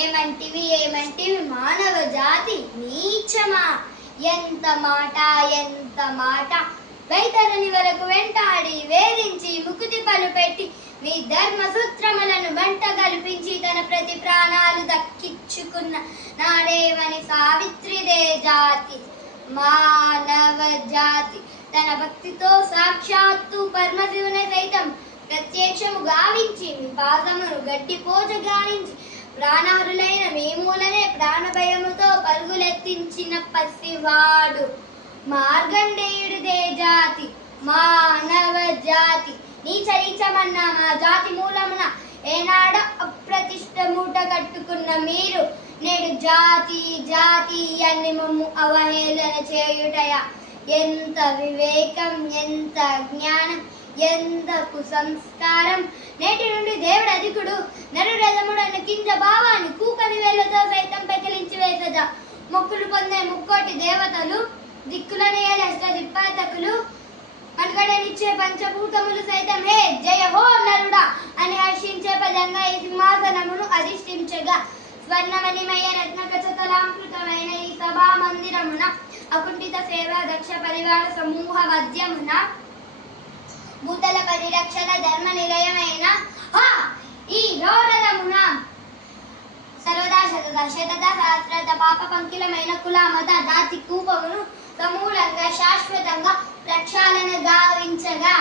ఏమంటివి మానవ జాతి నీచమా, ఎంత మాట వైతరుని వరకు వెంటాడి వేధించి ముకుతి పలు పెట్టి మీ ధర్మ సూత్రములను బంట కల్పించి తన ప్రతి ప్రాణాలు దక్కించుకున్న నాడేవని సావిత్రిదే జాతి మానవ జాతి. తన భక్తితో సాక్షాత్తు పరమశివుని సైతం ప్రత్యక్షము గావించి మీ పాదమును గట్టి పోజ గావించి ప్రాణారులైన మీ మూలనే ప్రాణభయముతో పరుగులెత్తించిన పసివాడు మార్గండేయుడిదే జాతి మానవ జాతి. నీచమన్న మా జాతి మూలమున ఏనాడ అప్రతిష్ట మూట కట్టుకున్న మీరు నేడు జాతి అన్ని మమ్ము అవహేళన చేయుటయ. ఎంత వివేకం, ఎంత జ్ఞానం, ఎంత కుసంస్కారం. నేటి నుండి దేవుడు అధికుడు నరుడెదముడన్న కింద భావాన్ని కూకని వేళ్లతో సైతం పెకిలించి వేసజ. మొక్కులు పొందే ముక్కోటి దేవతలు, దిక్కులనేయాలి అష్టదిక్పాతకులు, కనకడనిచ్చే పంచభూతములు సైతం హే జయ హో నరుడా అని హర్షించే పదంగా ఈ సింహాసనమును అధిష్ఠించగా స్వర్ణమణిమయ రత్నకచతలాంకృతమైన ఈ సభా మందిరమున అకుంఠిత సేవ దక్ష పరివార సమూహ మధ్యమున భూతల పరిరక్షణ ధర్మ నిలయమైన ఈ రోరమున సర్వదా శతద సహస్రత పాప పంకిలమైన కుల మత జాతి కూపమును సమూలంగా శాశ్వతంగా ప్రక్షాళన గావించగా